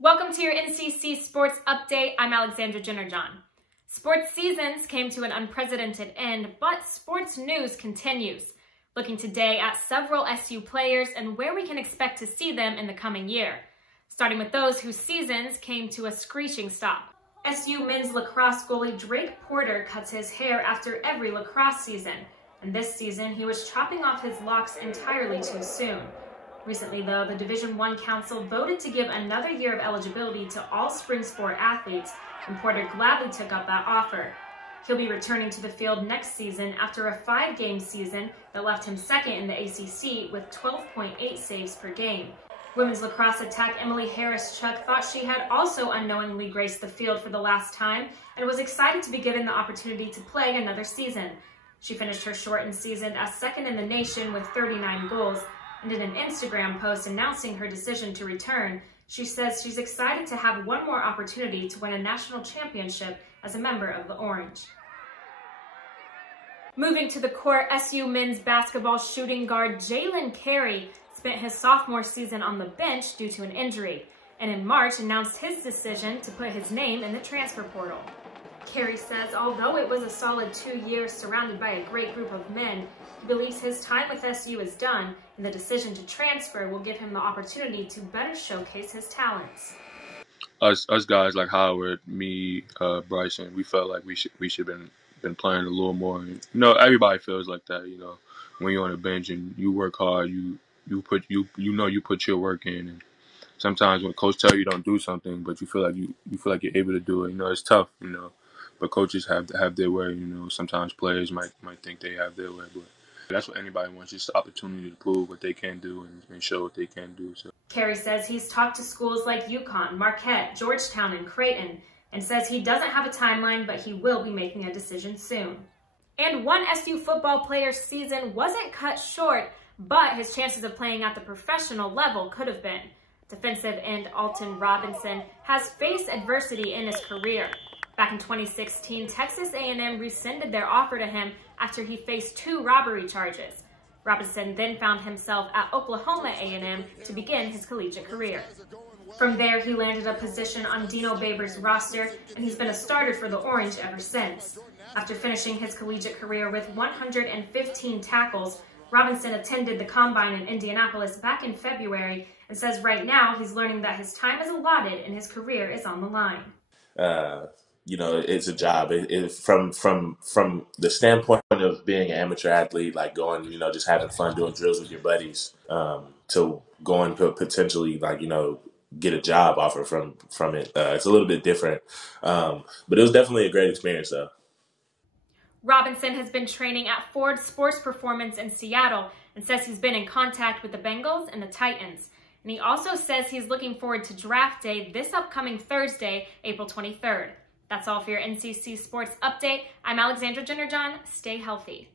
Welcome to your NCC Sports Update. I'm Alexandra Jennerjohn. Sports seasons came to an unprecedented end, but sports news continues. Looking today at several SU players and where we can expect to see them in the coming year. Starting with those whose seasons came to a screeching stop. SU men's lacrosse goalie Drake Porter cuts his hair after every lacrosse season, and this season he was chopping off his locks entirely too soon. Recently, though, the Division I Council voted to give another year of eligibility to all spring sport athletes, and Porter gladly took up that offer. He'll be returning to the field next season after a 5-game season that left him second in the ACC with 12.8 saves per game. Women's lacrosse attack Emily Harris-Chuck thought she had also unknowingly graced the field for the last time and was excited to be given the opportunity to play another season. She finished her shortened season as second in the nation with 39 goals, and in an Instagram post announcing her decision to return, she says she's excited to have one more opportunity to win a national championship as a member of the Orange. Moving to the court, SU men's basketball shooting guard Jalen Carey spent his sophomore season on the bench due to an injury, and in March announced his decision to put his name in the transfer portal. Carey says although it was a solid 2 years surrounded by a great group of men, he believes his time with SU is done, and the decision to transfer will give him the opportunity to better showcase his talents. Us guys like Howard, me, Bryson, we felt like we should been playing a little more. And, everybody feels like that. When you're on the bench and you work hard, you put your work in. And sometimes when coach tell you don't do something, but you feel like you're able to do it. It's tough. But coaches have their way. Sometimes players might think they have their way, but that's what anybody wants, just the opportunity to prove what they can do and show what they can do. So. Carey says he's talked to schools like UConn, Marquette, Georgetown, and Creighton, and says he doesn't have a timeline, but he will be making a decision soon. And one SU football player's season wasn't cut short, but his chances of playing at the professional level could have been. Defensive end Alton Robinson has faced adversity in his career. Back in 2016, Texas A&M rescinded their offer to him after he faced 2 robbery charges. Robinson then found himself at Oklahoma A&M to begin his collegiate career. From there, he landed a position on Dino Babers' roster, and he's been a starter for the Orange ever since. After finishing his collegiate career with 115 tackles, Robinson attended the Combine in Indianapolis back in February and says right now he's learning that his time is allotted and his career is on the line. It's a job. From the standpoint of being an amateur athlete, like going, just having fun doing drills with your buddies, to going to potentially get a job offer from it. It's a little bit different, but it was definitely a great experience though. Robinson has been training at Ford Sports Performance in Seattle and says he's been in contact with the Bengals and the Titans. And he also says he's looking forward to draft day this upcoming Thursday, April 23rd. That's all for your NCC Sports Update. I'm Alexandra Jennerjohn. Stay healthy.